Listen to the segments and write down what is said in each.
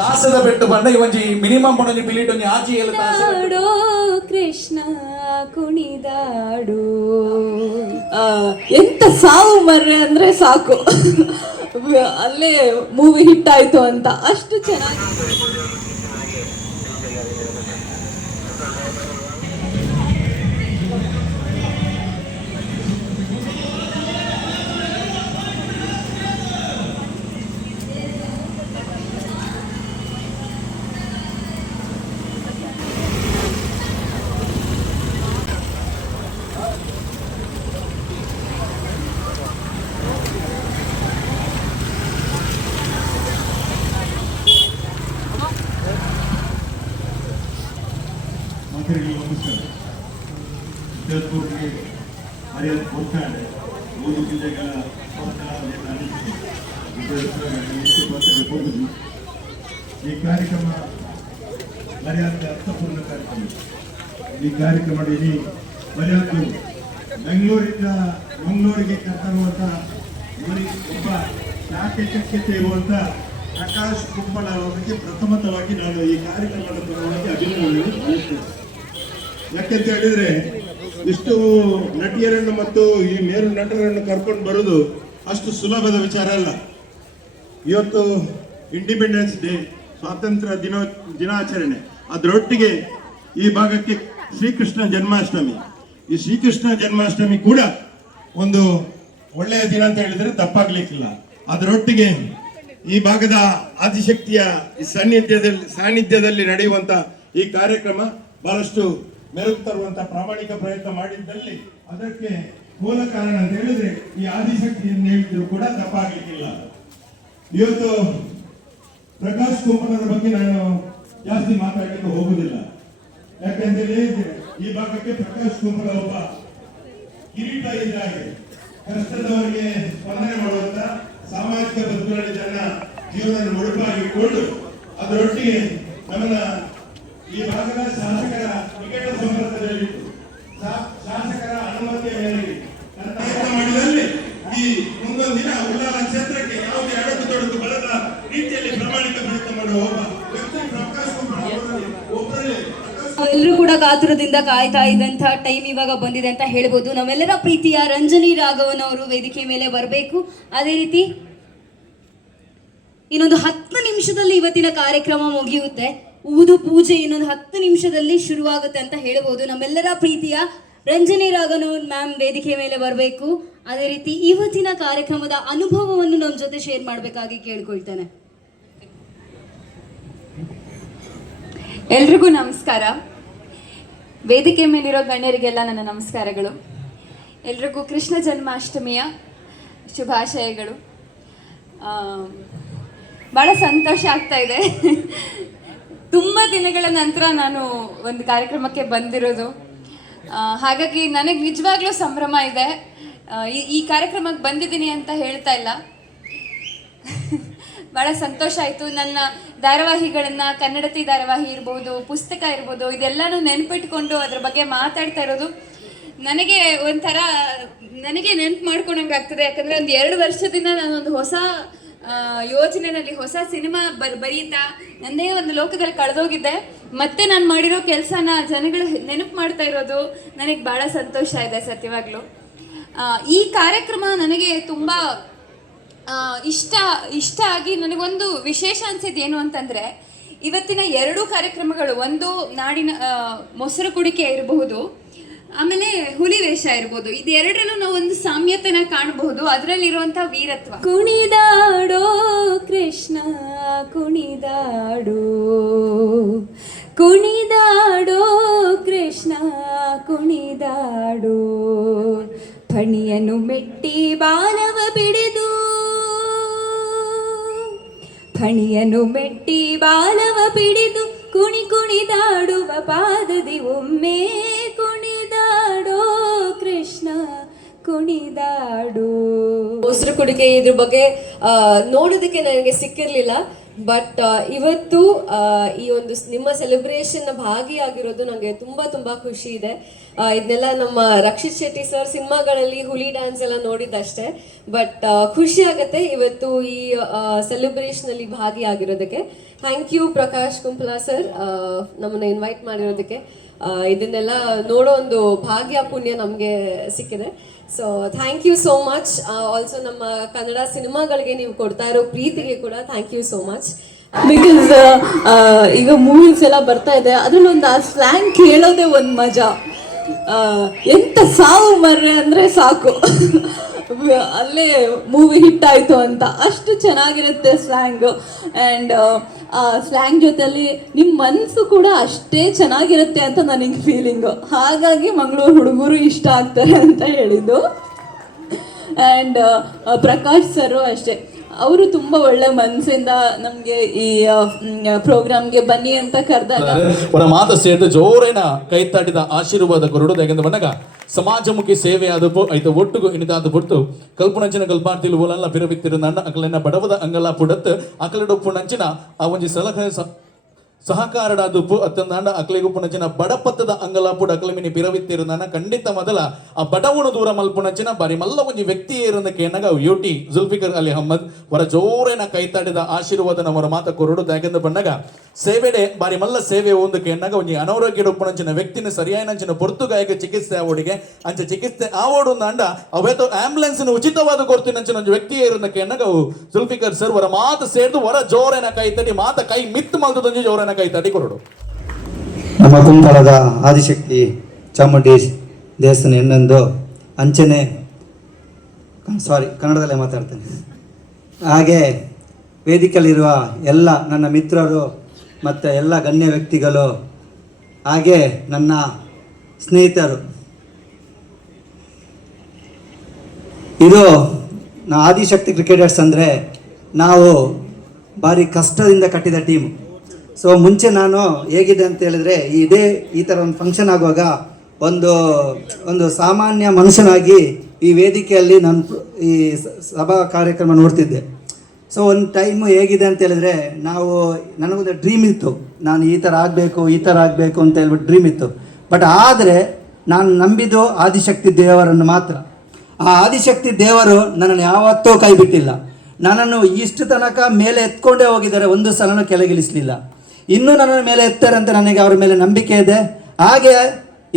ದಾಸದ ಬೆಟ್ಟು ಬಂಡ ಇವಂಜಿ ಮಿನಿಮಮ್ ಪೊಂಡೊಂಜಿ ಪಿಲಿಟ್ ಒಂಜಿ ಆಚಿ ಏಳು ಕುಣಿದಾಡೋ ಕೃಷ್ಣ ಕುಣಿದಾಡು. ಎಂತ ಸಾವು ಮರ್ರೆ ಅಂದ್ರೆ ಸಾಕು, ಅಲ್ಲೇ ಮೂವಿ ಹಿಟ್ ಆಯ್ತು ಅಂತ, ಅಷ್ಟು ಚೆನ್ನಾಗಿ. ನಮಸ್ಕಾರ. ವಿದ್ಯಾರ್ಥಿಗಳಿಗೆ ಮರ್ಯಾದೆ ಕೊಡ್ತಾರೆ ಮೂರು ಜಿಲ್ಲೆಗಳ ಈ ಕಾರ್ಯಕ್ರಮ ಮರ್ಯಾದೆ ಅರ್ಥಪೂರ್ಣ ಕಾರ್ಯಕ್ರಮ. ಈ ಕಾರ್ಯಕ್ರಮದ ಇಡೀ ಮರ್ಯಾದೆ ಬೆಂಗಳೂರಿಂದ ಮಂಗಳೂರಿಗೆ ಕರ್ತರುವಂಥ ಒಬ್ಬ ಚಾಕಚಕ್ಯತೆ ಇರುವಂಥ ಪ್ರಕಾಶ್ ಕುಂಬಳ ಅವರಿಗೆ ಪ್ರಥಮತವಾಗಿ ನಾನು ಈ ಕಾರ್ಯಕ್ರಮದ ಪರವಾಗಿ ಅಭಿನಂದನೆ ಬಯಸ್ತೇನೆ. ಯಾಕೆಂತ ಹೇಳಿದ್ರೆ ಇಷ್ಟು ನಟಿಯರನ್ನು ಮತ್ತು ಈ ಮೇರು ನಟರನ್ನು ಕರ್ಕೊಂಡು ಬರೋದು ಅಷ್ಟು ಸುಲಭದ ವಿಚಾರ ಅಲ್ಲ. ಇವತ್ತು ಇಂಡಿಪೆಂಡೆನ್ಸ್ ಡೇ, ಸ್ವಾತಂತ್ರ್ಯ ದಿನಾಚರಣೆ, ಅದರೊಟ್ಟಿಗೆ ಈ ಭಾಗಕ್ಕೆ ಶ್ರೀಕೃಷ್ಣ ಜನ್ಮಾಷ್ಟಮಿ. ಈ ಶ್ರೀಕೃಷ್ಣ ಜನ್ಮಾಷ್ಟಮಿ ಕೂಡ ಒಂದು ಒಳ್ಳೆಯ ದಿನ ಅಂತ ಹೇಳಿದ್ರೆ ತಪ್ಪಾಗ್ಲಿಕ್ಕಿಲ್ಲ. ಅದರೊಟ್ಟಿಗೆ ಈ ಭಾಗದ ಆದಿಶಕ್ತಿಯ ಸಾನ್ನಿಧ್ಯದಲ್ಲಿ ನಡೆಯುವಂತ ಈ ಕಾರ್ಯಕ್ರಮ ಬಹಳಷ್ಟು ಮೆರುಗು ತರುವಂತ ಪ್ರಾಮಾಣಿಕ ಪ್ರಯತ್ನ ಮಾಡಿದ್ದಲ್ಲಿ ಅದಕ್ಕೆ ಮೂಲ ಕಾರಣ ಅಂತ ಹೇಳಿದ್ರೆ ಈ ಆದಿಶಕ್ತಿಯನ್ನು ಹೇಳಿದ್ರು ಕೂಡ ತಪ್ಪಾಗಲಿಕ್ಕಿಲ್ಲ. ಇವತ್ತು ಪ್ರಕಾಶ್ ಕುಂಪಣದ ಬಗ್ಗೆ ನಾನು ಜಾಸ್ತಿ ಮಾತಾಡಲಿಕ್ಕೆ ಹೋಗುದಿಲ್ಲ. ಯಾಕಂತ ಹೇಳಿದ್ರೆ ಈ ಭಾಗಕ್ಕೆ ಪ್ರಕಾಶ್ ಕುಂಪಣ ಒಬ್ಬ ಕಿರೀಟ ಇದ್ದಾಗೆ ಕಷ್ಟದವರಿಗೆ ಸ್ಪಂದನೆ ಮಾಡುವಂತ ಸಾಮಾಜಿಕ ಬದುಕಿನಲ್ಲಿ ಜನ ಜೀವನ ಮುಡುಪಾಗಿಕೊಂಡು ಅದರೊಟ್ಟಿಗೆ ನಮ್ಮನ್ನ ಈ ಭಾಗದ ಶಾಸಕರ ನಿಕಟ ಸಂಪರ್ಕದಲ್ಲಿ ಶಾಸಕರ ಅನುಮತಿಯ ಮೇರೆಗೆ ಮಾಡಿದಲ್ಲಿ ಈ ಮುಂದೊಂದು ದಿನ ಉಳ್ಳಾಲ ಕ್ಷೇತ್ರಕ್ಕೆ ಯಾವುದೇ ಅಡಕು ತೊಡಕು ಬರದ ರೀತಿಯಲ್ಲಿ ಪ್ರಾಮಾಣಿಕ ಪ್ರಯತ್ನ ಮಾಡುವ ಒಬ್ಬ ವ್ಯಕ್ತಿ ಪ್ರಕಾಶ್ ಒಬ್ಬರೇ. ಎಲ್ಲರೂ ಕೂಡ ಕಾತುರದಿಂದ ಕಾಯ್ತಾ ಇದ್ದಂತಹ ಟೈಮ್ ಇವಾಗ ಬಂದಿದೆ ಅಂತ ಹೇಳ್ಬೋದು. ನಮ್ಮೆಲ್ಲರ ಪ್ರೀತಿಯ ರಂಜನಿ ರಾಘವನ್ ಅವರು ವೇದಿಕೆ ಮೇಲೆ ಬರಬೇಕು. ಅದೇ ರೀತಿ ಇನ್ನೊಂದು 10 ನಿಮಿಷದಲ್ಲಿ ಇವತ್ತಿನ ಕಾರ್ಯಕ್ರಮ ಮುಗಿಯುತ್ತೆ. ಊದು ಪೂಜೆ ಇನ್ನೊಂದು 10 ನಿಮಿಷದಲ್ಲಿ ಶುರುವಾಗುತ್ತೆ ಅಂತ ಹೇಳ್ಬೋದು. ನಮ್ಮೆಲ್ಲರ ಪ್ರೀತಿಯ ರಂಜನಿ ರಾಘವನ್ ಮ್ಯಾಮ್ ವೇದಿಕೆ ಮೇಲೆ ಬರಬೇಕು. ಅದೇ ರೀತಿ ಇವತ್ತಿನ ಕಾರ್ಯಕ್ರಮದ ಅನುಭವವನ್ನು ನಮ್ಮ ಜೊತೆ ಶೇರ್ ಮಾಡಬೇಕಾಗಿ ಕೇಳ್ಕೊಳ್ತೇನೆ. ಎಲ್ರಿಗೂ ನಮಸ್ಕಾರ. ವೇದಿಕೆ ಮೇಲಿರೋ ಗಣ್ಯರಿಗೆಲ್ಲ ನನ್ನ ನಮಸ್ಕಾರಗಳು. ಎಲ್ರಿಗೂ ಕೃಷ್ಣ ಜನ್ಮಾಷ್ಟಮಿಯ ಶುಭಾಶಯಗಳು. ಭಾಳ ಸಂತೋಷ ಆಗ್ತಾ ಇದೆ. ತುಂಬ ದಿನಗಳ ನಂತರ ನಾನು ಒಂದು ಕಾರ್ಯಕ್ರಮಕ್ಕೆ ಬಂದಿರೋದು, ಹಾಗಾಗಿ ನನಗೆ ನಿಜವಾಗ್ಲೂ ಸಂಭ್ರಮ ಇದೆ. ಈ ಕಾರ್ಯಕ್ರಮಕ್ಕೆ ಬಂದಿದ್ದೀನಿ ಅಂತ ಹೇಳ್ತಾ ಇಲ್ಲ, ಭಾಳ ಸಂತೋಷ ಆಯಿತು. ನನ್ನ ಧಾರಾವಾಹಿಗಳನ್ನು, ಕನ್ನಡತಿ ಧಾರಾವಾಹಿ ಇರ್ಬೋದು, ಪುಸ್ತಕ ಇರ್ಬೋದು, ಇದೆಲ್ಲನೂ ನೆನಪಿಟ್ಕೊಂಡು ಅದ್ರ ಬಗ್ಗೆ ಮಾತಾಡ್ತಾ ಇರೋದು ನನಗೆ ಒಂಥರ ನನಗೆ ನೆನಪು ಮಾಡ್ಕೊಂಡಂಗೆ ಆಗ್ತದೆ. ಯಾಕಂದರೆ ಒಂದು 2 ವರ್ಷದಿಂದ ನಾನೊಂದು ಹೊಸ ಯೋಜನೆಯಲ್ಲಿ ಹೊಸ ಸಿನಿಮಾ ಬರೀತಾ ನನ್ನೇ ಒಂದು ಲೋಕದಲ್ಲಿ ಕಳೆದೋಗಿದ್ದೆ. ಮತ್ತೆ ನಾನು ಮಾಡಿರೋ ಕೆಲಸನ ಜನಗಳು ನೆನಪು ಮಾಡ್ತಾ ಇರೋದು ನನಗೆ ಭಾಳ ಸಂತೋಷ ಇದೆ ಸತ್ಯವಾಗ್ಲೂ. ಈ ಕಾರ್ಯಕ್ರಮ ನನಗೆ ತುಂಬ ಇಷ್ಟ ಆಗಿ ನನಗೊಂದು ವಿಶೇಷ ಅನ್ಸಿದ್ದು ಏನು ಅಂತಂದರೆ, ಇವತ್ತಿನ 2 ಕಾರ್ಯಕ್ರಮಗಳು, ಒಂದು ನಾಡಿನ ಮೊಸರು ಕುಡಿಕೆ ಇರಬಹುದು, ಆಮೇಲೆ ಹುಲಿ ವೇಷ ಇರ್ಬೋದು, ಇದೆರಡರಲ್ಲೂ ನಾವು ಒಂದು ಸಾಮ್ಯತೆನ ಕಾಣಬಹುದು. ಅದರಲ್ಲಿರುವಂಥ ವೀರತ್ವ. ಕುಣಿದಾಡೋ ಕೃಷ್ಣ ಕುಣಿದಾಡೋ, ಕುಣಿದಾಡೋ ಕೃಷ್ಣ ಕುಣಿದಾಡೋ, ಫಣಿಯನ್ನು ಮೆಟ್ಟಿ ಬಾಲವ ಬಿಡಿದು, ಫಣಿಯನ್ನು ಮೆಟ್ಟಿ ಬಾಲವ ಬಿಡಿದು, ಕುಣಿದಾಡುವ ಪಾದದಿ ಒಮ್ಮೆ ಕುಣಿದಾಡೋ ಕೃಷ್ಣ ಕುಣಿದಾಡು. ಮೊಸರು ಕುಡಿಕೆ ಇದ್ರ ಬಗ್ಗೆ ನೋಡೋದಕ್ಕೆ ನನಗೆ ಸಿಕ್ಕಿರಲಿಲ್ಲ. ಬಟ್ ಇವತ್ತು ಈ ಒಂದು ನಿಮ್ಮ ಸೆಲೆಬ್ರೇಷನ್ನ ಭಾಗಿಯಾಗಿರೋದು ನನಗೆ ತುಂಬ ತುಂಬ ಖುಷಿ ಇದೆ. ಇದನ್ನೆಲ್ಲ ನಮ್ಮ ರಕ್ಷಿತ್ ಶೆಟ್ಟಿ ಸರ್ ಸಿನಿಮಾಗಳಲ್ಲಿ ಹುಲಿ ಡ್ಯಾನ್ಸ್ ಎಲ್ಲ ನೋಡಿದ್ದಷ್ಟೇ. ಬಟ್ ಖುಷಿ ಆಗುತ್ತೆ ಇವತ್ತು ಈ ಸೆಲೆಬ್ರೇಷನಲ್ಲಿ ಭಾಗಿಯಾಗಿರೋದಕ್ಕೆ. Thank you Prakash Kumpla sir ನಮ್ಮನ್ನು ಇನ್ವೈಟ್ ಮಾಡಿರೋದಕ್ಕೆ. ಇದನ್ನೆಲ್ಲ ನೋಡೋ ಒಂದು ಭಾಗ್ಯ ಪುಣ್ಯ ನಮಗೆ ಸಿಕ್ಕಿದೆ. So thank you so much. Also ನಮ್ಮ ಕನ್ನಡ ಸಿನಿಮಾಗಳಿಗೆ ನೀವು ಕೊಡ್ತಾ ಇರೋ ಪ್ರೀತಿಗೆ ಕೂಡ thank you so much. Because ಈಗ ಮೂವೀಸ್ ಎಲ್ಲ ಬರ್ತಾ ಇದೆ, ಅದ್ರಲ್ಲೊಂದು ಆ ಸ್ಲ್ಯಾಂಗ್ ಕೇಳೋದೇ ಒಂದು ಮಜಾ. ಎಂತ ಸಾವು ಮರ್ರೆ ಅಂದರೆ ಸಾಕು, ಅಲ್ಲೇ ಮೂವಿ ಹಿಟ್ ಆಯಿತು ಅಂತ. ಅಷ್ಟು ಚೆನ್ನಾಗಿರುತ್ತೆ ಸ್ಲ್ಯಾಂಗು. ಆ್ಯಂಡ್ ಆ ಸ್ಲ್ಯಾಂಗ್ ಜೊತೆಲಿ ನಿಮ್ಮ ಮನಸ್ಸು ಕೂಡ ಅಷ್ಟೇ ಚೆನ್ನಾಗಿರುತ್ತೆ ಅಂತ ನನಗೆ ಫೀಲಿಂಗು. ಹಾಗಾಗಿ ಮಂಗಳೂರು ಹುಡುಗರು ಇಷ್ಟ ಆಗ್ತಾರೆ ಅಂತ ಹೇಳಿದ್ದು. ಆ್ಯಂಡ್ ಪ್ರಕಾಶ್ ಸರು ಅಷ್ಟೇ, ಅವರು ತುಂಬ ಒಳ್ಳೆ ಮನಸ್ಸಿಂದ ನಮಗೆ ಈ ಪ್ರೋಗ್ರಾಮ್ಗೆ ಬನ್ನಿ ಅಂತ ಕರೆದಾಗ ಅವರ ಮಾತು ಸೇರಿದ ಜೋರೇನ ಕೈತಾಟಿದ ಆಶೀರ್ವಾದ ಕೊರಡು ಯಾಕೆಂದ್ರೆ ಬಂದಾಗ ಸಮಾಜಮುಖಿ ಸೇವೆ ಆದಪ್ಪು ಐತ ಒಟ್ಟುಗು ಇಣಿದಾದ ಪುಟ್ಟು ಕಲ್ಪನಂಚಿನ ಕಲ್ಪಾರ್ತಿಲು ಓಲಲ್ಲ ಪಿರವಿತ್ತಿರು ನನ್ನ ಅಕಲಿನ ಬಡವದ ಅಂಗಲ ಪುಡತ್ ಅಕಲಡೊಪ್ಪು ನಂಚಿನ ಆ ಒಂಜಿ ಸಲಹೆ ಸಹಕಾರಡಾದುಪ್ಪು ಅತ್ತಂದಾಂಡ ಅಕ್ಲಿಗುಪ್ಪುನಚಿನ ಬಡಪತ್ತದ ಅಂಗಲಾಪುಡ ಅಕ್ಲಿಮಿನಿ ಪಿರವಿತ್ತಿರು ನನ್ನ ಖಂಡಿತ ಮೊದಲ ಆ ಬಡವನು ದೂರ ಮಲ್ಪುನಚಿನ ಬಾರಿ ಮಲ್ಲ ಒಂಜಿ ವ್ಯಕ್ತಿ ಏರದಕ್ಕೆ ಎನ್ನಗ ಯುಟಿ ಜುಲ್ಫಿಕರ್ ಅಲಿ ಅಹಮ್ಮದ್ ವರ ಜೋರೇನ ಕೈತಾಡಿದ ಆಶೀರ್ವಾದ ನಮ್ಮರ ಮಾತ ಕೊರಡು ಯಾಕೆಂದು ಬಂದಾಗ ಸೇವೆಡೆ ಬಾರಿ ಮಲ್ಲ ಸೇವೆ ಒಂದಕ್ಕೆ ಎನ್ನಗ ಒಂಜಿ ಅನಾರೋಗ್ಯ ಉಪ್ಪುನಂಚಿನ ವ್ಯಕ್ತಿನ ಸರಿಯಾಯಿನಂಚಿನ ಪೊರ್ತುಗಾಯಕ ಚಿಕಿತ್ಸೆ ಆವೋಡಿಗೆ ಅಂಚ ಚಿಕಿತ್ಸೆ ಆವೋಡು ಅಂಡ ಅವೇತೋ ಆಂಬುಲೆನ್ಸ್ ಉಚಿತವಾದ ಕೊಡ್ತೀನಂಚಿನ ಒಂದು ವ್ಯಕ್ತಿ ಏರದಕ್ಕೆ ಎನ್ನಗ ಜುಲ್ಫಿಕರ್ ಸರ್ ವರ ಮಾತು ಸೇರಿದು ವರ ಜೋರೇನ ಕೈತಡಿ ಮಾತ ಕೈ ಮಿತ್ತು ಮಲ್ತದೊಂಜಿ ಜೋರೇನ ಕೈತಾಡಿ ಕೊರಡು. ನಮ್ಮ ಕುಂತಳದ ಆದಿಶಕ್ತಿ ಚಾಮುಂಡಿ ದೇವಸ್ಥಾನ ಇನ್ನೊಂದು ಅಂಚನೆ ಕನ್ನಡದಲ್ಲೇ ಮಾತಾಡ್ತೇನೆ. ಹಾಗೆ ವೇದಿಕೆಯಲ್ಲಿರುವ ಎಲ್ಲ ನನ್ನ ಮಿತ್ರರು ಮತ್ತು ಎಲ್ಲ ಗಣ್ಯ ವ್ಯಕ್ತಿಗಳು, ಹಾಗೆ ನನ್ನ ಸ್ನೇಹಿತರು, ಇದು ಆದಿಶಕ್ತಿ ಕ್ರಿಕೆಟರ್ಸ್ ಅಂದರೆ ನಾವು ಭಾರಿ ಕಷ್ಟದಿಂದ ಕಟ್ಟಿದ ಟೀಮು. ಸೊ ಮುಂಚೆ ನಾನು ಹೇಗಿದೆ ಅಂತ ಹೇಳಿದ್ರೆ ಈ ಥರ ಒಂದು ಫಂಕ್ಷನ್ ಆಗುವಾಗ ಒಂದು ಸಾಮಾನ್ಯ ಮನುಷ್ಯನಾಗಿ ಈ ವೇದಿಕೆಯಲ್ಲಿ ನಾನು ಈ ಸಭಾ ಕಾರ್ಯಕ್ರಮ ನೋಡ್ತಿದ್ದೆ. ಸೊ ಒಂದು ಟೈಮು ಹೇಗಿದೆ ಅಂತ ಹೇಳಿದ್ರೆ ನನಗೊಂದು ಡ್ರೀಮ್ ಇತ್ತು, ನಾನು ಈ ಥರ ಆಗಬೇಕು ಅಂತ ಹೇಳ್ಬಿಟ್ಟು ಡ್ರೀಮ್ ಇತ್ತು. ಬಟ್ ಆದರೆ ನಾನು ನಂಬಿದ್ದು ಆದಿಶಕ್ತಿ ದೇವರನ್ನು ಮಾತ್ರ. ಆ ಆದಿಶಕ್ತಿ ದೇವರು ನನ್ನನ್ನು ಯಾವತ್ತೂ ಕೈ ಬಿಟ್ಟಿಲ್ಲ. ನನ್ನನ್ನು ಇಷ್ಟು ತನಕ ಮೇಲೆ ಎತ್ಕೊಂಡೇ ಹೋಗಿದ್ದಾರೆ, ಒಂದು ಸಲನೂ ಕೆಳಗಿಳಿಸಲಿಲ್ಲ. ಇನ್ನೂ ನನ್ನನ್ನು ಮೇಲೆ ಎತ್ತಾರೆ ಅಂತ ನನಗೆ ಅವರ ಮೇಲೆ ನಂಬಿಕೆ ಇದೆ. ಹಾಗೆ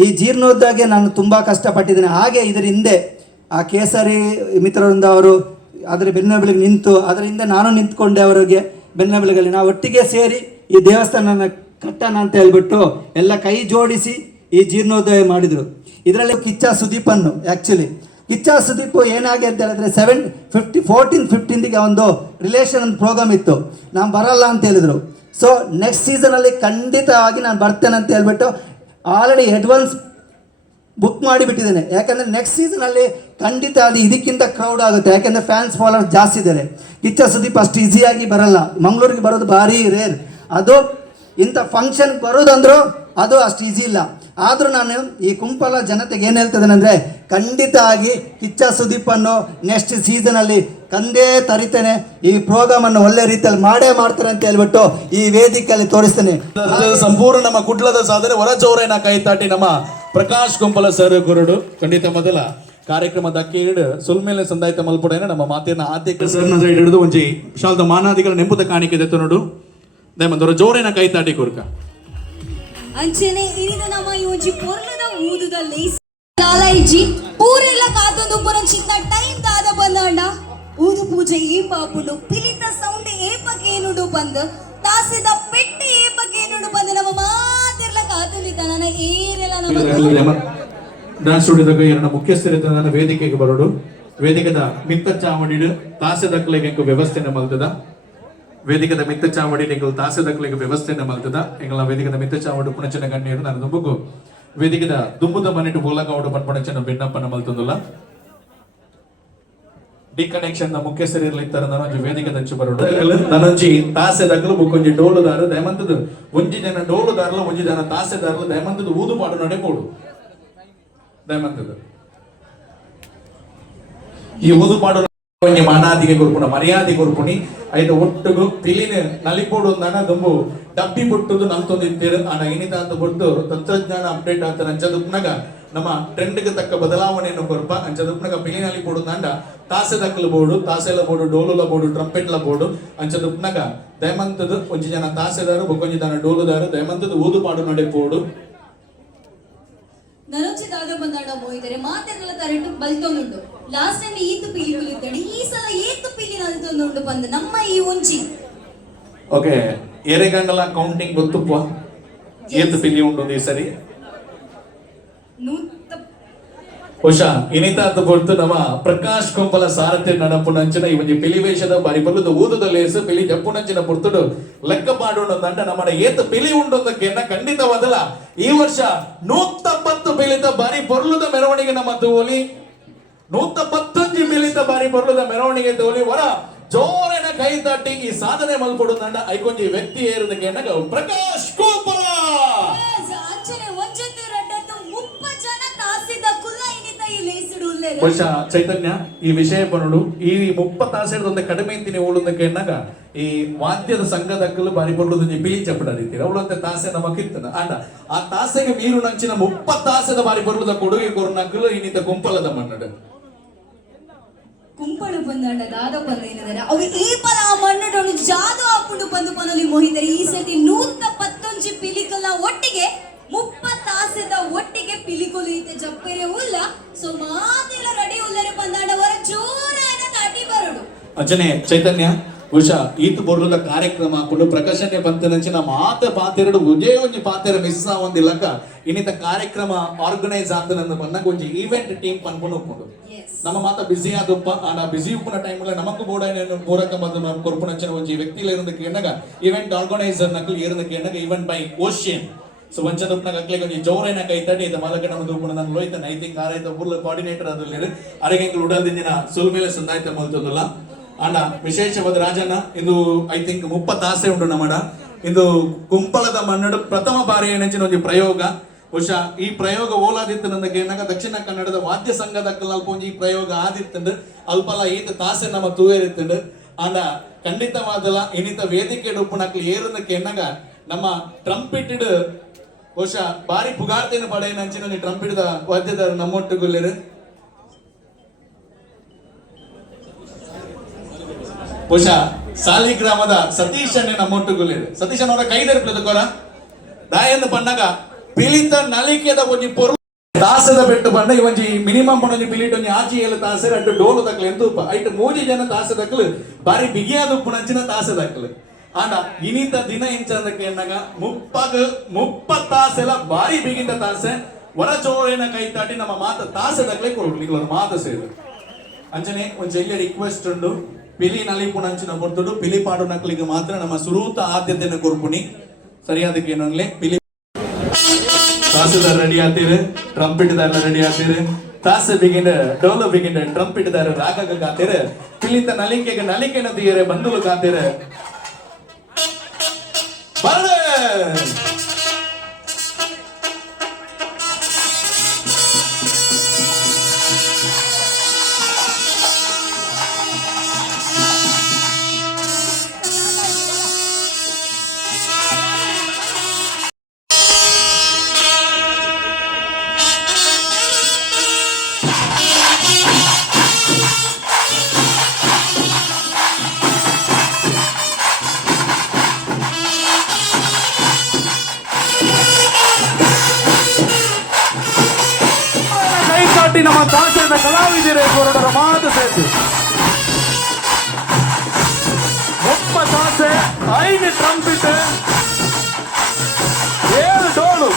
ಈ ಜೀರ್ಣೋದ್ಧಾಗೆ ನಾನು ತುಂಬ ಕಷ್ಟಪಟ್ಟಿದ್ದೇನೆ. ಹಾಗೆ ಇದರ ಹಿಂದೆ ಆ ಕೇಸರಿ ಮಿತ್ರರಿಂದ ಅವರು ಅದರ ಬೆನ್ನೆಲುಬಿಗೆ ನಿಂತು ಅದರಿಂದ ನಾನು ನಿಂತ್ಕೊಂಡೆ ಅವರಿಗೆ ಬೆನ್ನೆಲುಬಿನಲ್ಲಿ. ನಾವು ಒಟ್ಟಿಗೆ ಸೇರಿ ಈ ದೇವಸ್ಥಾನನ ಕಟ್ಟೋಣ ಅಂತ ಹೇಳ್ಬಿಟ್ಟು ಎಲ್ಲ ಕೈ ಜೋಡಿಸಿ ಈ ಜೀರ್ಣೋದ್ಧಾಯ ಮಾಡಿದರು. ಇದರಲ್ಲಿ ಕಿಚ್ಚ ಸುದೀಪನ್ನು ಕಿಚ್ಚ ಸುದೀಪ್ ಏನಾಗಿ ಅಂತ ಹೇಳಿದ್ರೆ 14-15 ಒಂದು ರಿಲೇಷನ್ ಒಂದು ಪ್ರೋಗ್ರಾಮ್ ಇತ್ತು, ನಾನು ಬರಲ್ಲ ಅಂತ ಹೇಳಿದರು. ಸೊ ನೆಕ್ಸ್ಟ್ ಸೀಸನಲ್ಲಿ ಖಂಡಿತವಾಗಿ ನಾನು ಬರ್ತೇನೆ ಅಂತ ಹೇಳ್ಬಿಟ್ಟು ಆಲ್ರೆಡಿ ಅಡ್ವಾನ್ಸ್ ಬುಕ್ ಮಾಡಿಬಿಟ್ಟಿದ್ದೇನೆ. ಯಾಕಂದರೆ ನೆಕ್ಸ್ಟ್ ಸೀಸನಲ್ಲಿ ಖಂಡಿತ ಅದು ಇದಕ್ಕಿಂತ ಕ್ರೌಡ್ ಆಗುತ್ತೆ. ಯಾಕೆಂದರೆ ಫ್ಯಾನ್ಸ್ ಫಾಲೋವರ್ಸ್ ಜಾಸ್ತಿ ಇದ್ದಾರೆ. ಕಿಚ್ಚ ಸುದೀಪ್ ಅಷ್ಟು ಈಸಿಯಾಗಿ ಬರಲ್ಲ, ಮಂಗಳೂರಿಗೆ ಬರೋದು ಭಾರಿ ರೇರ್. ಅದು ಇಂಥ ಫಂಕ್ಷನ್ ಬರೋದಂದ್ರೂ ಅದು ಅಷ್ಟು ಈಸಿ ಇಲ್ಲ. ಆದರೂ ನಾನು ಈ ಕುಂಪಲ ಜನತೆಗೆ ಏನು ಹೇಳ್ತಿದ್ದೇನೆ ಅಂದರೆ ಖಂಡಿತ ಆಗಿ ಕಿಚ್ಚ ಸುದೀಪನ್ನು ನೆಕ್ಸ್ಟ್ ಸೀಸನಲ್ಲಿ ಕಂದೇ ತರಿತೇನೆ. ಈ ಪ್ರೋಗ್ರಾಮನ್ನು ಒಳ್ಳೆ ರೀತಿಯಲ್ಲಿ ಮಾಡ್ತಾರೆ ಅಂತ ಹೇಳ್ಬಿಟ್ಟು ಈ ವೇದಿಕೆಯಲ್ಲಿ ತೋರಿಸ್ತೇನೆ. ಸಂಪೂರ್ಣ ನಮ್ಮ ಕುಡ್ಲದ ಸಾಧನೆ ಹೊರಜೋರೇನ ಕೈತಾಟಿ ನಮ್ಮ ಪ್ರಕಾಶ್ ಕುಂಪಲ ಸರ್ ಕೊರಡು ಖಂಡಿತ ಮೊದಲ ಕಾರ್ಯಕ್ರಮದ ಕೇಡು ಸುಲ್ಮೇಲೆ ಸಂದಾಯಿತ ಮಲ್ಪುಡೇನ ನಮ್ಮ ಮಾತಿನ ಆದ್ಯಕ ಸರ್ನ ಸೈಡ್ ಹಿಡಿದು ಒಂಜಿ ಶಾಲ್ದ ಮಾನಾದಿಗಳ ನೆಂಪುದ ಕಾಣಿಕೆ ದೆತ್ತು ನೋಡು ದಯಮಂದರ ಜೋರೇನ ಕೈತಾಟಿ ಕೊರ್ಕ ಅಂಚನೆ ಇನಿದ ನಮ್ಮ ಯೋಜಿ ಪೊರ್ಲದ ಊದುದಲ್ಲಿ ಲಾಲೈಜಿ ಊರೆಲ್ಲ ಕಾತೊಂದು ಪುರಂಚಿತ್ತ ಟೈಮ್ ದಾದ ಬಂದಾಂಡ ಊದು ಪೂಜೆ ಏಪಾಪುಂಡು ಪಿಲಿತ ಸೌಂಡ್ ಏಪಕೇನುಡು ಬಂದು ತಾಸಿದ ಪೆಟ್ಟಿ ಏಪಕೇನುಡು ಬಂದು ನಮ್ಮ ಮಾತಿರ್ಲ ಕಾತೊಂದಿದ್ದ ನನ್ನ ಏರೆಲ್ಲ ನಮ್ಮ ಡ್ಯಾನ್ಸ್ ಸ್ಟುಡಿಯೋದಾಗ ಎರಡು ಮುಖ್ಯಸ್ಥರಿದ್ದ ನನ್ನ ವೇದಿಕೆಗೆ ಬರೋಡು ವೇದಿಕೆದ ಮಿತ್ತ ಚಾವಡಿಡು ತಾಸೆ ದಕ್ಕಲಿಗೆ ವ್ಯವಸ್ಥೆನ ಮಲ್ತದ ವೇದಿಕದ ಮಿತ್ತ ಚಾವಡಿ ಎಂಗಲ್ ತಾಸೆ ದಕ್ಕಲಿಗೆ ವ್ಯವಸ್ಥೆನ ಮಲ್ತದ ಎಂಗಲ ವೇದಿಕದ ಮಿತ್ತ ಚಾವಡು ಪುಣಚನ ಗಣ್ಯರು ನಾನು ದುಂಬುಗು ವೇದಿಕದ ದುಂಬುದ ಮನೆಟ್ಟು ಬೋಲಗಾವಡು ಪಣಪಣಚನ ಬೆನ್ನಪ್ಪನ ಮಲ್ತದಲ್ಲ ಡಿ ಕನೆಕ್ಷನ್ ನ ಮುಖ್ಯಸ್ಥರಿರ್ಲಿತ್ತರ ನನೊಂಜಿ ವೇದಿಕದ ಹಂಚು ಬರೋಡು ನನೊಂಜಿ ತಾಸೆ ದಕ್ಕಲು ಬುಕ್ಕೊಂಜಿ ಡೋಲುದಾರು ದಯಮಂತದ ಒಂಜಿ ಜನ ಡೋಲುದಾರ್ಲ ಒಂಜಿ ಜನ ತಾಸೆದಾರ್ಲ ದಯಮಂತದ ಊದು ಪಾಡು ನಡೆಬೋಡು ದಯಮಂತದ ಈ ಊದು ಪಾಡು ಮಾನಾದಿಗೆ ಕೊರ್ಪುನ ಮರ್ಯಾದೆ ಕೊರ್ಪುನಿ ಐದು ಒಟ್ಟುಗು ಪಿಲಿನ ನಲಿಪೋಡು ನನ ದುಂಬು ಡಬ್ಬಿ ಬಿಟ್ಟುದು ನಲ್ತೊಂದಿತ್ತೀರು ಆನ ಇನಿತ ಅಂತ ಬಿಟ್ಟು ತಂತ್ರಜ್ಞಾನ ಅಪ್ಡೇಟ್ ಆಗ್ತಾರೆ ಅಂಚದುಪ್ನಾಗ ನಮ್ಮ ಟ್ರೆಂಡ್ಗೆ ತಕ್ಕ ಬದಲಾವಣೆಯನ್ನು ಕೊರ್ಪ ಅಂಚದುಪ್ನಗ ಪಿಲಿನಲ್ಲಿ ಬೋಡು ದಂಡ ತಾಸೆದಕ್ಕಲು ಬೋಡು ತಾಸೆಲ ಬೋಡು ಡೋಲುಲ ಬೋಡು ಟ್ರಂಪೆಟ್ಲ ಬೋಡು ಅಂಚದುಪ್ನಗ ದಯಮಂತದ ಒಂಜಿ ಜನ ತಾಸೆದಾರು ಬೊಕೊಂಜಿ ಜನ ಡೋಲುದಾರು ದಯಮಂತದ ಊದು ಪಾಡು ನಡೆ ಬೋಡು ನನೊಚ್ಚಿ ದಾದ ಬಂದಾಡ ಮೋಯಿದರೆ ಮಾತೆಲ್ಲ ತರೆಂಟು ಬಲ್ತೊಂದುಂಡು ಲಾಸ್ಟ್ ಟೈಮ್ ಈತು ಪಿಲಿ ಕುಲಿತಾడు ಈ ಸಲ ಏತು ಪಿಲಿ ನಲ್ತೊಂದುಂಡು ಬಂದು ನಮ್ಮ ಈ ಒಂಜಿ ಓಕೆ ಎರೆಗಂಡಲ ಕೌಂಟಿಂಗ್ ಗೊತ್ತುಪ್ಪ ಏತು ಪಿಲಿ ಉಂಟು ಈ ಸರಿ ನೂತ ಹುಷಾ ಇನಿತಾತ பொறுத்து ನಮ್ಮ ಪ್ರಕಾಶ್ ಕೊಂಪಲ ಸಾರಥ್ಯ ನಡಪುನಂಚಿನ ಈ ಒಂದು ಪಿಲಿವೇಶದ ಬಾರಿ ಬಲ್ಲುದ ಊದುದ ಲೇಸು ಪಿಲಿ ಜಪ್ಪುನಂಚಿನ ಪುರ್ತುಡು ಲೆಕ್ಕ ಪಾಡೋಣ ದಂಡ ನಮ್ಮ ಏತ ಪಿಲಿ ಉಂಟೊಂದಕ್ಕೆ ಖಂಡಿತವಾದಲ್ಲ ಈ ವರ್ಷ 110 ಪಿಲಿತ ಬಾರಿ ಬೊರ್ಲುದ ಮೆರವಣಿಗೆ ನಮ್ಮ ತೋಲಿ 115 ಪಿಲಿತ ಬಾರಿ ಬೊರ್ಲುದ ಮೆರವಣಿಗೆ ತೋಲಿ ವರ ಜೋರನ ಕೈ ತಟ್ಟಿ ಈ ಸಾಧನೆ ಮಲ್ಪಡು ದಂಡ ಐಕೊಂಜಿ ವ್ಯಕ್ತಿ ಏರುದಕ್ಕೆ ಪ್ರಕಾಶ್ ಕೊಂಪಲ ಅಂಚನೆ ಒಂಜತ್ತು ರಡ್ಡತ್ತು 30 ಜನ ತಾಸಿದ ಕುಲ್ಲ ಇನಿತ ಈ ಲೇಸಿಡು ಉಲ್ಲೇರು ಬಹುಶಃ ಚೈತನ್ಯ ಈ ವಿಷಯ ಪನುಡು ಈ 30 ತಾಸೆಡ್ದೊಂದು ಕಡಿಮೆ ಇಂತಿನಿ ಓಳುದಕ್ಕೆ ಎನ್ನಾಗ ಈ ವಾದ್ಯದ ಸಂಘದಕ್ಕಲು ಬಾರಿ ಬರುವುದು ಪಿಲಿ ಚಪ್ಪಡ ರೀತಿ ಅವಳಂತೆ ತಾಸೆ ನಮಗಿರ್ತದ ಆಂಡ ಆ ತಾಸೆಗೆ ಮೀರು ನಂಚಿನ 30 ತಾಸೆದ ಬಾರಿ ಬರುವುದ ಕೊಡುಗೆ ಕೊರನಕ್ಕಲು ಇನ್ನಿತ ಕುಂಪಲದ ಮನ್ನಡು ಕುಂಪಳು ಬಂದಾಂಡ ದಾದ ಬಂದೇನಿದ್ದಾರೆ ಅವು ಈ ಪಲ ಆ ಮಣ್ಣು ಜಾದು ಹಾಕೊಂಡು ಬಂದು ಪನಲಿ ಮೋಹಿದರೆ ಈ ಸತಿ 115 ಪಿಲಿಕಲ ಒಟ್ಟಿಗೆ 30 ತಾಸೆದ ಒಟ್ಟಿಗೆ ಪಿಲಿಕೊಲು ಈತೆ ಜಪ್ಪೆರೆ ಉಲ್ಲ ಸೊ ಮಾತೆಲ್ಲ ರೆಡಿ ಉಲ್ಲರೆ ಬಂದಾಂಡ ವರ ಜೋರಾನ ತಾಟಿ ಬರಡು ಅಂಚನೆ ಚೈತನ್ಯ ಬಹುಶಃ ಈತು ಬರುವುದ ಕಾರ್ಯಕ್ರಮ ಹಾಕೊಂಡು ಪ್ರಕಾಶನೆ ಬಂತನಂಚಿನ ಮಾತ ಪಾತೆರಡು ಒಂದೇ ಒಂಜಿ ಪಾತೆರ ಮಿಸ್ ಆವೊಂದಿಲ್ಲಕ ಇನ್ನಿತ ಕಾರ್ಯಕ್ರಮ ಆರ್ಗನೈಸ್ ಆತನಂದು ಬಂದಾಗ ಒಂಜಿ ಈವೆಂಟ್ ಟೀಮ್ ಪನ್ಪುನು ಉಪ್ಪುಂಡು ನಮ್ಮ ಮಾತ ಬಿಸಿ ಆದುಪ್ಪ ಆನ ಬಿಸಿ ಉಪ್ಪುನ ಟೈಮ್ಲ ನಮಕು ಬೋಡ ಪೂರಕ ಬಂದು ನಮ್ಮ ಕೊರ್ಪುನಂಚಿನ ಒಂಜಿ ವ್ಯಕ್ತಿಲ ಇರೋದಕ್ಕೆ ಕೇಂದಾಗ ಈವೆಂಟ್ ಆರ್ಗನೈಸರ್ ನಕಲು ಇರೋದಕ್ಕೆ ಕೇಂದಾಗ ಈವೆಂಟ್ ಬೈ ಓಷಿಯನ್ ಸೊ ವಂಚದಪ್ಪನಾಗ ಅಕ್ಲೆಗೆ ಒಂಜಿ ಜೋರೈನ ಕೈ ತಟ್ಟಿ ಇದ್ದ ಮಾಲಕ ನಮ್ಮ ದೂಪುಣ ನಾನು ಲೋಯ್ತಾನೆ ಐ ಥಿಂಕ್ ಆರೈತ ಫುಲ್ ಕೋಆರ್ಡಿನೇಟರ್ ಅದ್ರಲ್ಲಿ ಅರೆಗೆ ಉಡಲ್ದಿಂದಿನ ಸುಲ್ಮೇಲೆ ಸಂದಾಯ್ತ ಮಲ್ತದಲ್ಲ ಅಂಡ ವಿಶೇಷವಾದ ರಾಜಣ್ಣ ಇದು ಐ ಥಿಂಕ್ 30 ತಾಸೆ ಉಂಟು ನಮ್ಮಡ ಇದು ಕುಂಪಳದ ಮನ್ನಡು ಪ್ರಥಮ ಬಾರಿ ಎಣಚಿನ ಒಂದು ಪ್ರಯೋಗ ಬಹುಶಃ ಈ ಪ್ರಯೋಗ ಓಲಾದಿತ್ತನಂದಕ್ಕೆ ಏನಾಗ ದಕ್ಷಿಣ ಕನ್ನಡದ ವಾದ್ಯ ಸಂಘದ ಅಲ್ಪ ಒಂಜಿ ಈ ಪ್ರಯೋಗ ಆದಿತ್ತಂಡು ಅಲ್ಪಲ ಈತ ತಾಸೆ ನಮ್ಮ ತೂವೇರಿತ್ತಂಡು ಅಂಡ ಖಂಡಿತವಾದಲ್ಲ ಇನ್ನಿತ ವೇದಿಕೆ ಉಪ್ಪುನಕ್ಲು ಏರುದಕ್ಕೆ ಎನ್ನಾಗ ನಮ್ಮ ಟ್ರಂಪಿಟ್ ಬಹುಶಃ ಬಾರಿ ಪುಗಾರ್ತೆನ ಪಡೆಯ ನಂಚಿನ ಟ್ರಂಪಿಡ್ದ ವಾದ್ಯದಾರ ನಮ್ಮೊಟ್ಟುಗುಲ್ಲೇರು ಬಹುಶಃ ಸಾಲಿಗ್ರಾಮದ ಸತೀಶ್ ಅನ್ನೇ ನಮ್ಮೊಟ್ಟುಗುಲ್ಲೇರು ಸತೀಶ್ ಅವರ ಕೈದರ್ಪದ ದಾಯಂದು ಪಣ್ಣಾಗ ಪಿಲಿತ ನಲಿಕೆದ ಒಂಜಿ ಪೊರು ತಾಸದ ಬೆಟ್ಟು ಬಂಡ ಒಂಜಿ ಮಿನಿಮಮ್ ಒಂಜಿ ಪಿಲಿಟ್ ಒಂಜಿ ಆಚಿ ಏಳು ತಾಸೆ ಅಟ್ಟು ಡೋಲು ದಕ್ಲೆ ಎಂತ ಉಪ್ಪ ಐಟ್ 3 ಜನ ತಾಸೆ ದಕ್ಲು ಬಾರಿ ಬಿಗಿಯಾದ ಉಪ್ಪುನಂಚಿನ ತಾಸೆ ದಕ್ಲು ಆಂಡ ಇನಿತ ದಿನ ಇಂಚಂದಕ್ಕೆ ಎನ್ನಾಗ 30 ತಾಸೆಲ ಬಾರಿ ಬಿಗಿಂದ ತಾಸೆ ವರ ಚೋರೇನ ಕೈ ತಾಟಿ ನಮ್ಮ ಮಾತ ತಾಸೆ ದಕ್ಲೆ ಕೊಡ್ಲಿಕ್ಕೆ ಒಂದು ಮಾತು ಸೇರು ಅಂಚನೆ ಒಂದ್ ಜೈಲಿಯ ರಿಕ್ವೆಸ್ಟ್ ಉಂಡು ಪಿಲಿ ನಲಿಪುನಂಚಿನ ಕೊಡ್ತುಡು ಪಿಲಿ ಪಾಡು ನಕ್ಲಿಗೆ ಮಾತ್ರ ನಮ್ಮ ಸುರೂತ ಆದ್ಯತೆಯನ್ನು ಕೊರ್ಪುನಿ ಸರಿಯಾದಕ್ಕೆ ಏನನ್ಲೆ ಪಿಲಿ ತಾಸೆದಾರ ರೆಡಿ ಆತೀರಿ ಟ್ರಂಪಿಟ್ ದಾರ ರೆಡಿ ಆತೀರಿ ತಾಸೆ ಬಿಗಿಂಡ ಡೋಲು ಬಿಗಿಂಡ ಟ್ರಂಪಿಟ್ ದಾರ ರಾಗಗ ಕಾತೀರಿ ಪಿಲಿತ ನಲಿಕೆಗೆ ನಲಿಕೆನ ತೀರೆ ಬಂದುಲು ಕಾತೀರಿ ಬರಡೆ ನಮ್ಮ ತಾಸೆಯ ಕಲಾವಿದರೆ ಕೊರಡರ ಮಾತು ಸೇತು 30 ತಾಸೆ 5 ಟ್ರಂಪಿಟ್ 7 ಡೋಲು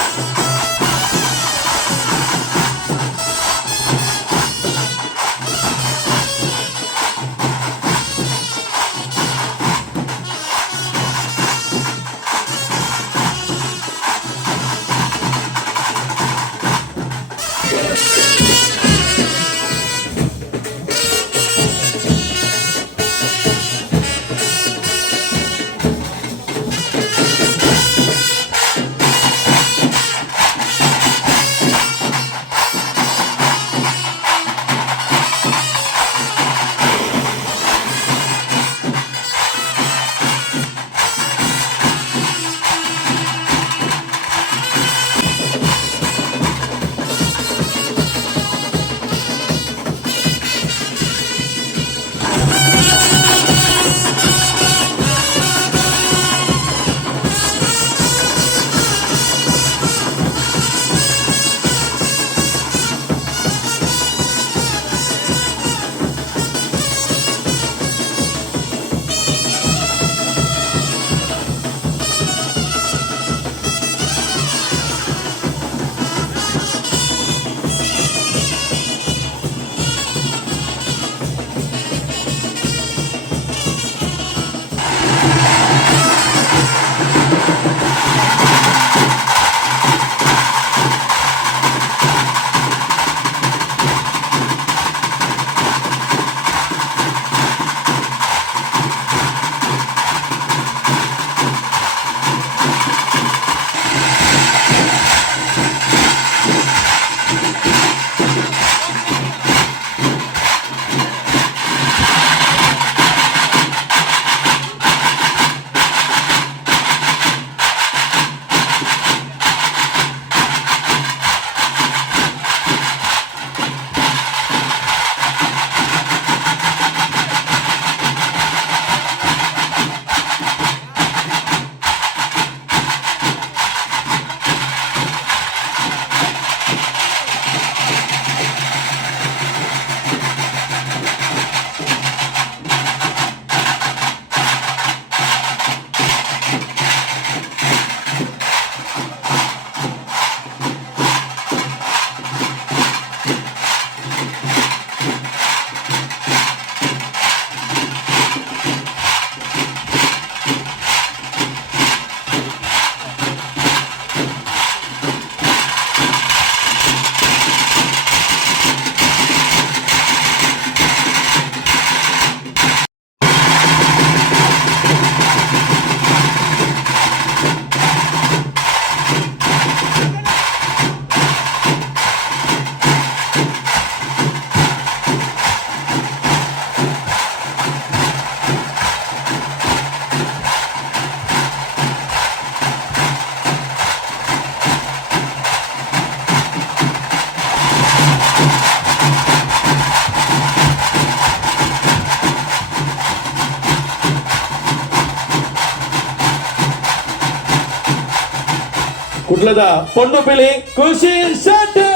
ಕುಡ್ಲದ ಪೊಂಡು ಪಿಳಿ ಖುಷಿ ಶೆಟ್ಟಿ.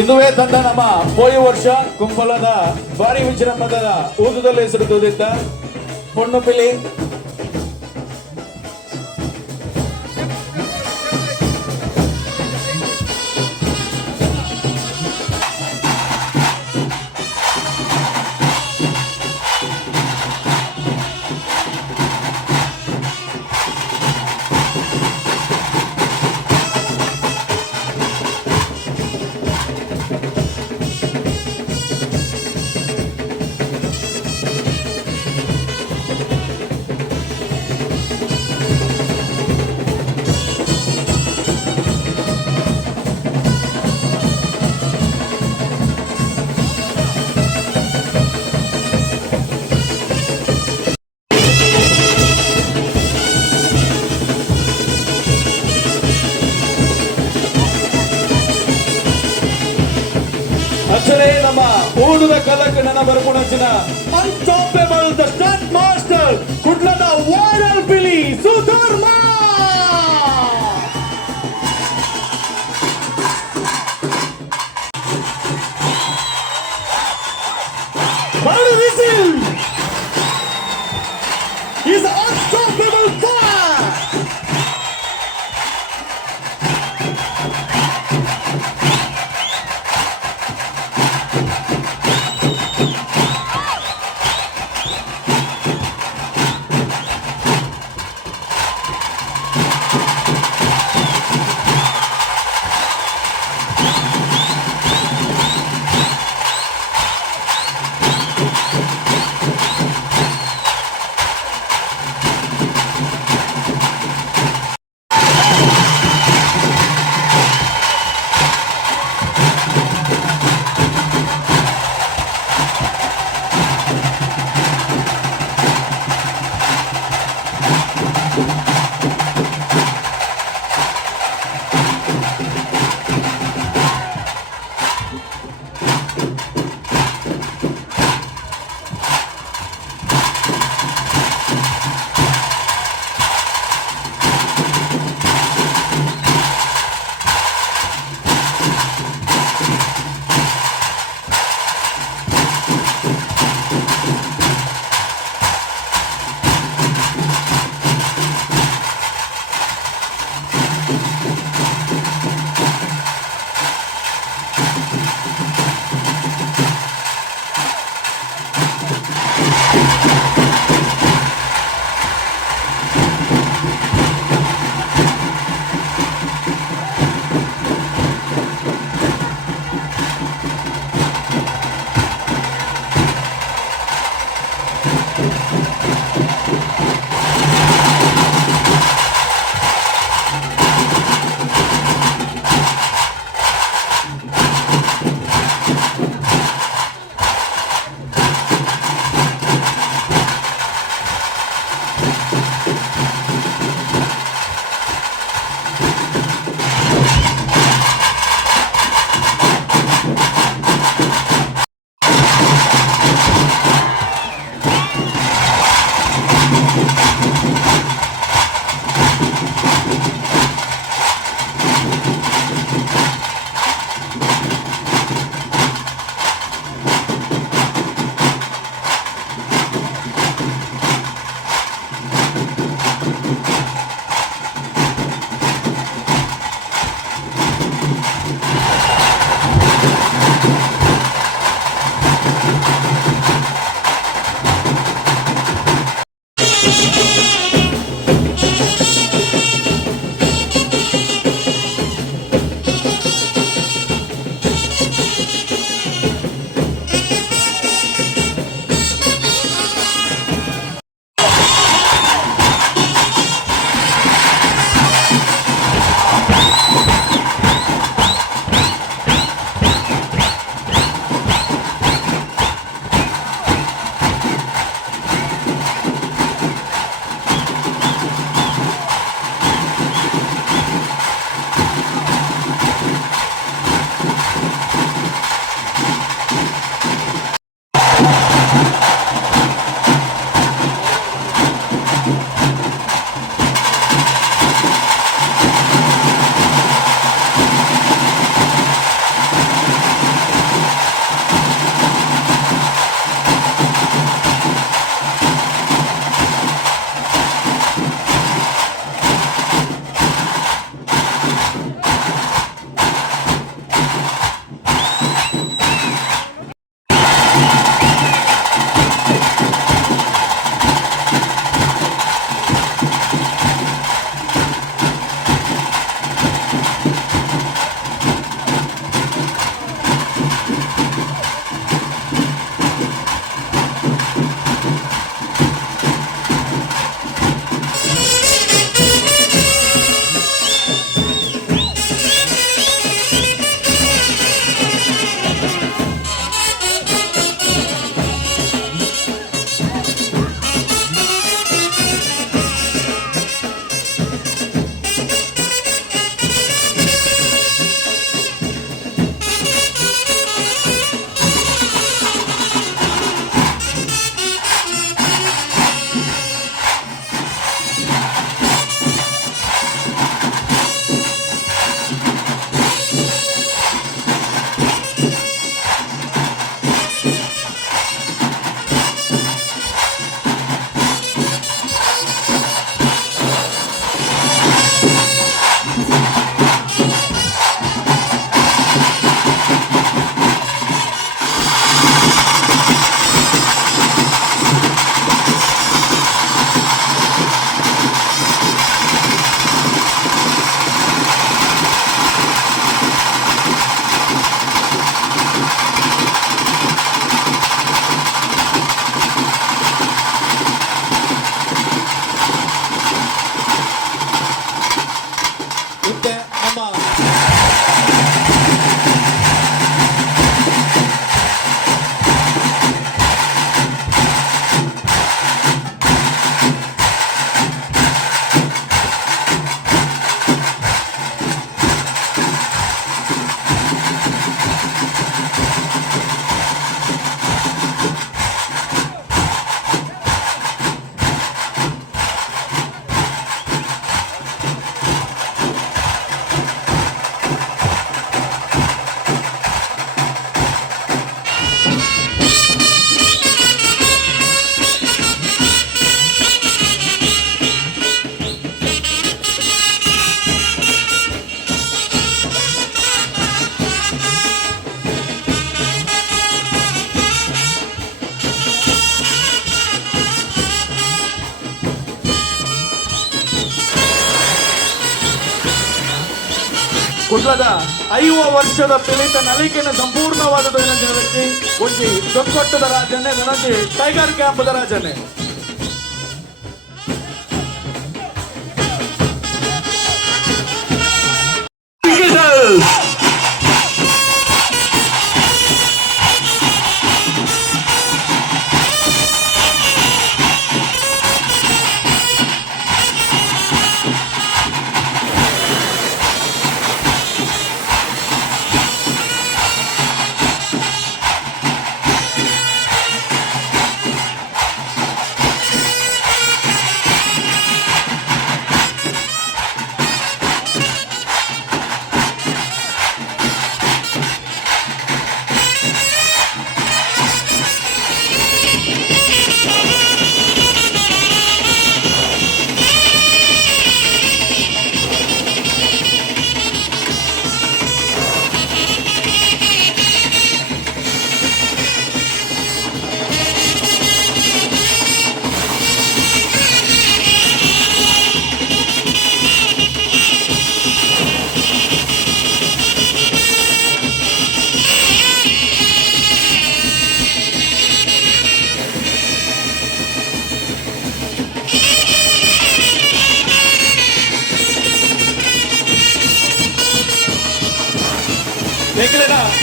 ಇದುವೇ ತಂಡ ನಮ್ಮ ಪೋಯಿ ವರ್ಷ ಕುಂಪಲದ ಭಾರಿ ವಿಜೃಂಭಣದ ಊದುದಲ್ಲಿ ಹೆಸರು ತೋದಿದ್ದ ಪೊಣ್ಣು ಪಿಲಿ ಅಚ್ಚರೇ ನಮ್ಮ ಊದುದ ಕಲಕ್ ನನ್ನ ಬರ್ಪುಣಚಿನ ಅನ್ಸ್ಟಾಪೇಬಲ್ ದ ಸ್ಟಂಟ್ ಮಾಸ್ಟರ್ ಕುಡ್ಲದ ವಾಡಲ್ ಪಿಲಿ Sudharma. Maru Visil is unstoppable fire. ಕುಡ್ಲದ 5 ವರ್ಷದ ಪಿಲಿತ ನಲಿಕೆನ ಸಂಪೂರ್ಣವಾದ ವ್ಯಕ್ತಿ ಒಂಜಿ ದೊಕ್ಕೊಟ್ಟದ ರಾಜನೇ ನನಗೆ ಟೈಗರ್ ಕ್ಯಾಂಪದ ರಾಜನೇ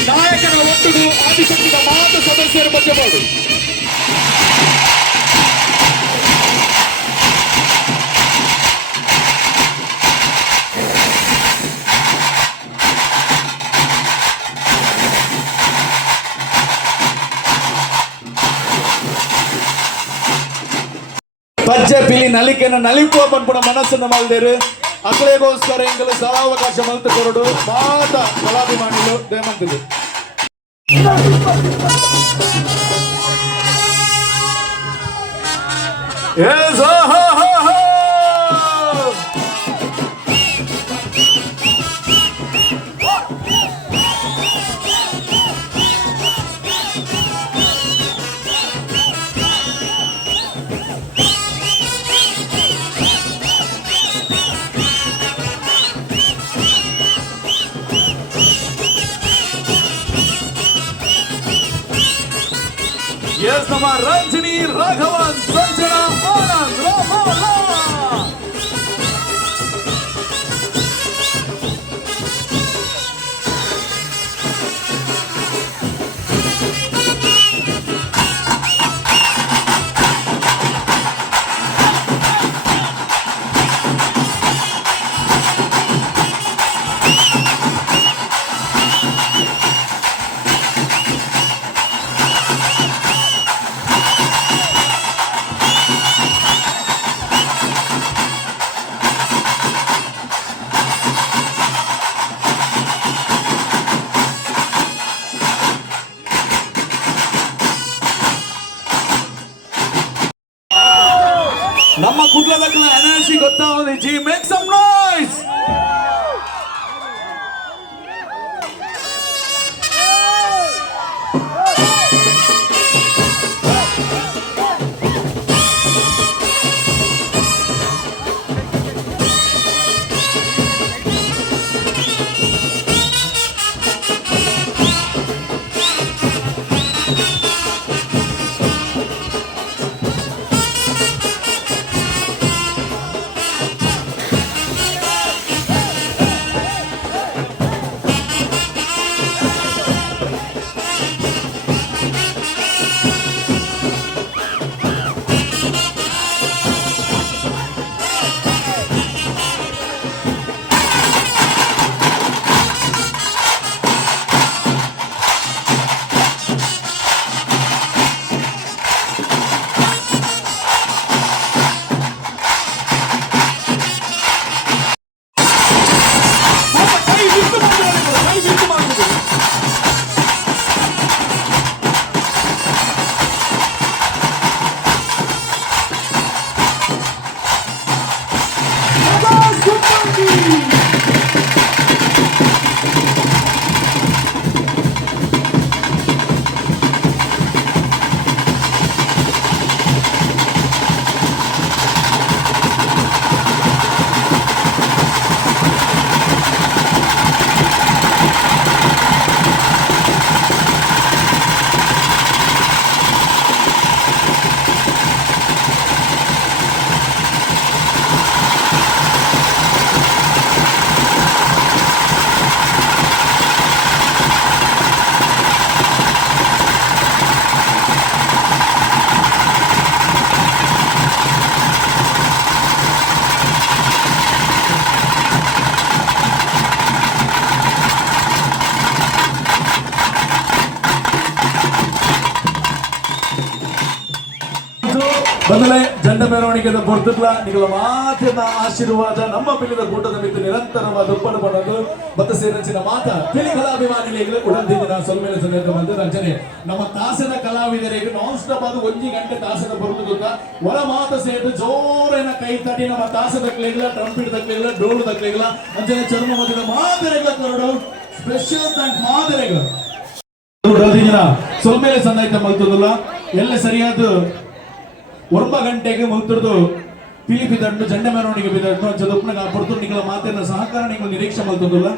ನಾಯಕನ ಒಟ್ಟುಗು ಆದಿಶಕ್ತಿದ ಮಾತು ಸದಸ್ಯರ ಬಗ್ಗೆ ಮಾಡಿ ಪಜ್ಜೆ ಪಿಲಿ ನಲಿಕೆನ ನಲಿಪೋ ಪನ್ಪುಣ ಮನಸ್ಸನ್ನು ಮಲ್ದೇರು ಅಕಲೆಗೋಸ್ಕರ ಎಂಗಲು ಸ್ಥಳಾವಕಾಶ ಮಲ್ತು ಕೊರಡು ಮಾತ ಕಲಾಭಿಮಾನಿಗಳು ದೇಮಂತಿಗೆ ಎಸ್ ನಮ್ಮ ರಂಜನಿ ರಾಘವನ್ ಸಂಜನಾ ಆನಂದ್ ರಾಮೋಲ ನಮ್ಮ ಕುಡ್ಲದಕ್ಕಲ ಎನರ್ಜಿ ಗೊತ್ತಾವದು ಜಿ ಮೇಕ್ ಸಮ್ ನಾಯ್ಸ್ ಮೊದಲೇ ಜಂಡ ಮೆರವಣಿಗೆದ ಪೊರ್ತುಲ ನಿಗಳ ಮಾತಿನ ಆಶೀರ್ವಾದ ನಮ್ಮ ಪಿಲಿದ ಕೂಟದ ಮಿತ್ತು ನಿರಂತರವಾದ ಉಪ್ಪನ್ನು ಪಡೋದು ಮತ್ತೆ ಸೇರಿನ ಮಾತ ಪಿಲಿ ಕಲಾಭಿಮಾನಿಗಳಿಗೆ ಉಡಂದಿನ ಸೊಲ್ಮೇಲೆ ಸಂದೇಶ ಬಂದ ರಂಜನೆ ನಮ್ಮ ತಾಸದ ಕಲಾವಿದರಿಗೆ ನಾನ್ ಸ್ಟಾಪ್ ಅದು 1 ಗಂಟೆ ತಾಸದ ಬರುದು ಹೊರ ಮಾತ ಸೇರಿದು ಜೋರಿನ ಕೈ ತಟಿ ನಮ್ಮ ತಾಸದ ಕ್ಲೇಗಳ ಟ್ರಂಪಿಡ್ ತಕ್ಲೇಗಳ ಡೋಲು ತಕ್ಲೇಗಳ ಅಂಜನೆ ಚರ್ಮ ಮಧ್ಯದ ಮಾದರೆಗಳ ಕರಡು ಸ್ಪೆಷಲ್ ಥ್ಯಾಂಕ್ಸ್ ಮಾದರೆಗಳು ಉಡಂದಿನ ಸೊಲ್ಮೇಲೆ ಸಂದೇಶ ಮಲ್ತದಲ್ಲ ಎಲ್ಲ ಸರಿಯಾದ 1 ಗಂಟೆಗೆ ಮುಗಿದು ಪಿಲಿ ಬಿದ್ದಣ್ಣು ಜಂಡ ಮೆರವಣಿಗೆ ಬಿದ್ದಣ್ಣು ಚದುಪ್ಪನ ಪಡ್ತು ನಿಗಳ ಮಾತಿನ ಸಹಕಾರ ನೀವು ನಿರೀಕ್ಷೆ ಮಾಡ್ತದಲ್ಲ